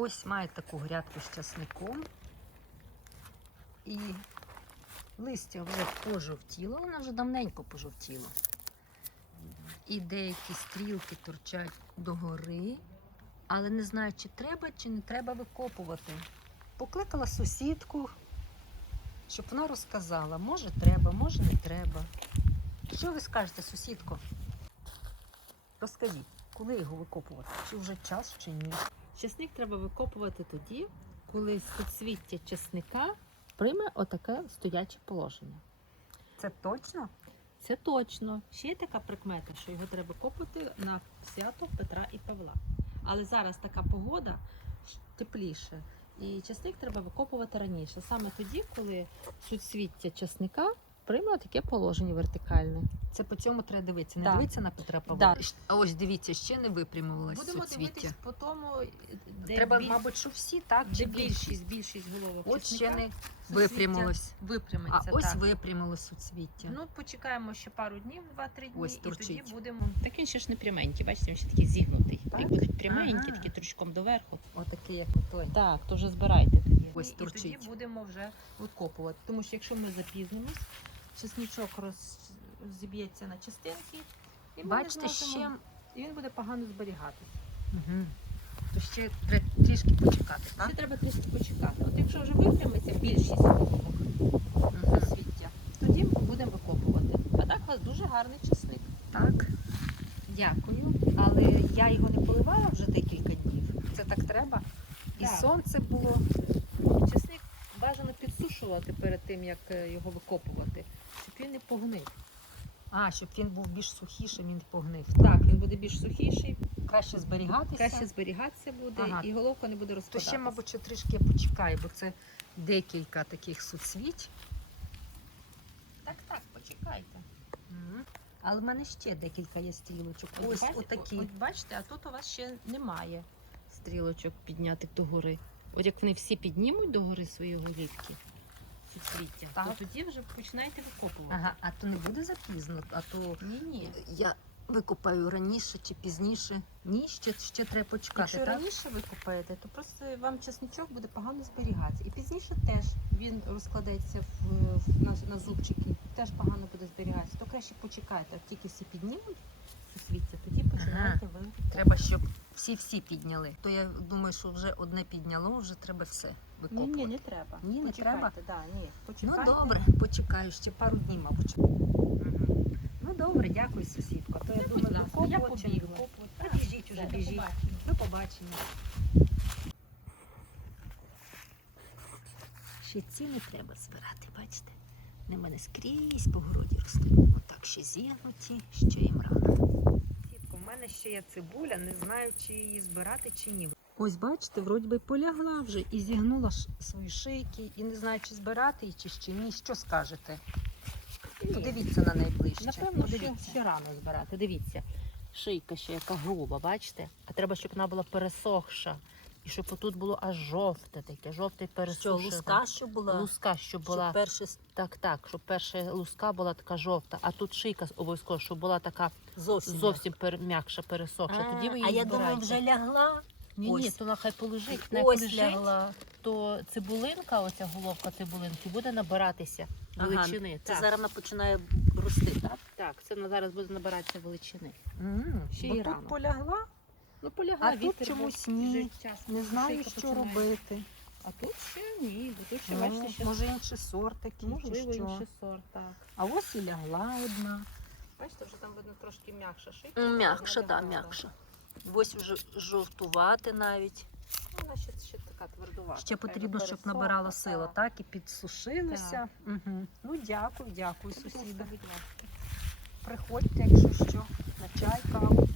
Ось має таку грядку з часником. І листя вже пожовтіло, воно вже давненько пожовтіло. І деякі стрілки торчать догори, але не знаю, чи треба, чи не треба викопувати. Покликала сусідку, щоб вона розказала, може треба, може не треба. Що ви скажете, сусідко? Розкажіть, коли його викопувати? Чи вже час, чи ні? Часник треба викопувати тоді, коли суцвіття часника прийме отаке стояче положення. Це точно? Це точно. Ще є така прикмета, що його треба копати на свято Петра і Павла. Але зараз така погода тепліше. І часник треба викопувати раніше, саме тоді, коли суцвіття часника прийме таке положення вертикальне. Це по цьому треба дивитися. Не Так. дивитися на Петра Павла. Да. А ось дивіться, ще не випрямилось Будемо дивитись по тому, де Треба, біль- мабуть, що всі, так? де Чи більшість? більшість, головок. От ще не випрямилось. А випрямиться. ось так. випрямилось суцвіття. Ну, почекаємо ще пару днів, два-три дні, Ось і тоді будемо. Так він ще ж не пряменький, бачите, він ще такий зігнутий. Так? Як будуть пряменькі, Ага. такі трючком доверху. Отакий, як отой. Так, то вже збирайте. Ось і торчить. тоді будемо вже викопувати. Тому що якщо ми запізнимось, чесничок роз... зіб'ється на частинки, і ми Бачите, не зможемо- ще, і він буде погано зберігатися. угу. То ще треба трішки почекати, так? Ще треба трішки почекати. От якщо вже випрямиться більшість головок Угу. свіття, тоді ми будемо викопувати. А так у вас дуже гарний чесник. Так. Дякую. Але я його не поливала вже декілька днів. Це так треба. І Так. сонце було. Підсушувати перед тим, як е, його викопувати, щоб він не погнив. А, щоб він був більш сухішим, він не погнив. Так, він буде більш сухіший, Краще зберігатися. краще зберігатися буде Ага. і головка не буде То ще, мабуть, ще трішки я почекаю, бо це декілька таких суцвіть. Так, так, почекайте. Мгм. Але в мене ще декілька є стрілочок. Ось бачите, отакі. От бачите, а тут у вас ще немає стрілочок піднятих догори. От як вони всі піднімуть догори свої голівки, суцвіття, Так. то тоді вже починайте викопувати. Ага, а то не буде запізно, а то Ні, ні. я викопаю раніше чи пізніше. Ні, ще, ще треба почекати. Якщо так? раніше ви купаєте, то просто вам чесничок буде погано зберігатися. І пізніше теж він розкладеться в, в- на, на зубчики, теж погано буде зберігатися. То краще почекайте, як тільки всі піднімуть суцвіття, тоді починаєте ви. Треба, щоб всі-всі підняли. То я думаю, що вже одне підняло, вже треба все викопувати. ні, не треба. Ні, не Почекайте, треба? Да, ні. Ну добре, почекаю ще пару днів, мабуть. Мгм. Ну добре, дякую, сусідко. То я Ну, думаю, викопувати чи не викопувати. Та біжіть уже, біжіть. До побачення. Ще ці не треба збирати, бачите? Вони мене скрізь по городі ростуть. Отак ще зігнуті, ще їм рано. Мене ще є цибуля, не знаю, чи її збирати, чи ні. Ось бачите, вроді би полягла вже і зігнула свої шийки, і не знаю, чи збирати її, чи ще ні. Що скажете? Ні. Подивіться на найближче. Напевно, Подивіться. ще рано збирати. Дивіться, шийка ще яка груба, бачите? А треба, щоб вона була пересохша. І щоб отут було аж жовте таке, жовте Що, луска, що була? Луска, щоб Щоб була перше так, так, щоб перша луска була така жовта, а тут шийка обов'язково, щоб була така зовсім. зовсім пер, м'якша, пересохша. А, Тоді ви а я думаю, вже лягла. Ні, ні, то вона хай полежить. Вона як Ось лежить, лягла. то цибулинка, оця головка цибулинки, буде набиратися Ага, величини. Це так. зараз вона починає рости, так? так, це зараз буде набиратися величини. М, Ще Бо й тут рано. полягла, Ну, полягла, а тут чомусь ні. Не знаю, що починає. робити. А тут ще ні, бо тут ще, Ну, бачите, ще може інший сорт такий, можливо чи що. інший сорт, так. А ось і лягла одна. Бачите, вже там видно трошки м'якша шийка. М'якша, так, м'якша. Ось вже жовтувати навіть. Ну, Вона ще, ще така твердувата. Ще потрібно, щоб набирала сила, так. так? І підсушилося. Угу. Ну, дякую, дякую, сусіда. Приходьте, якщо що, на чай, каву.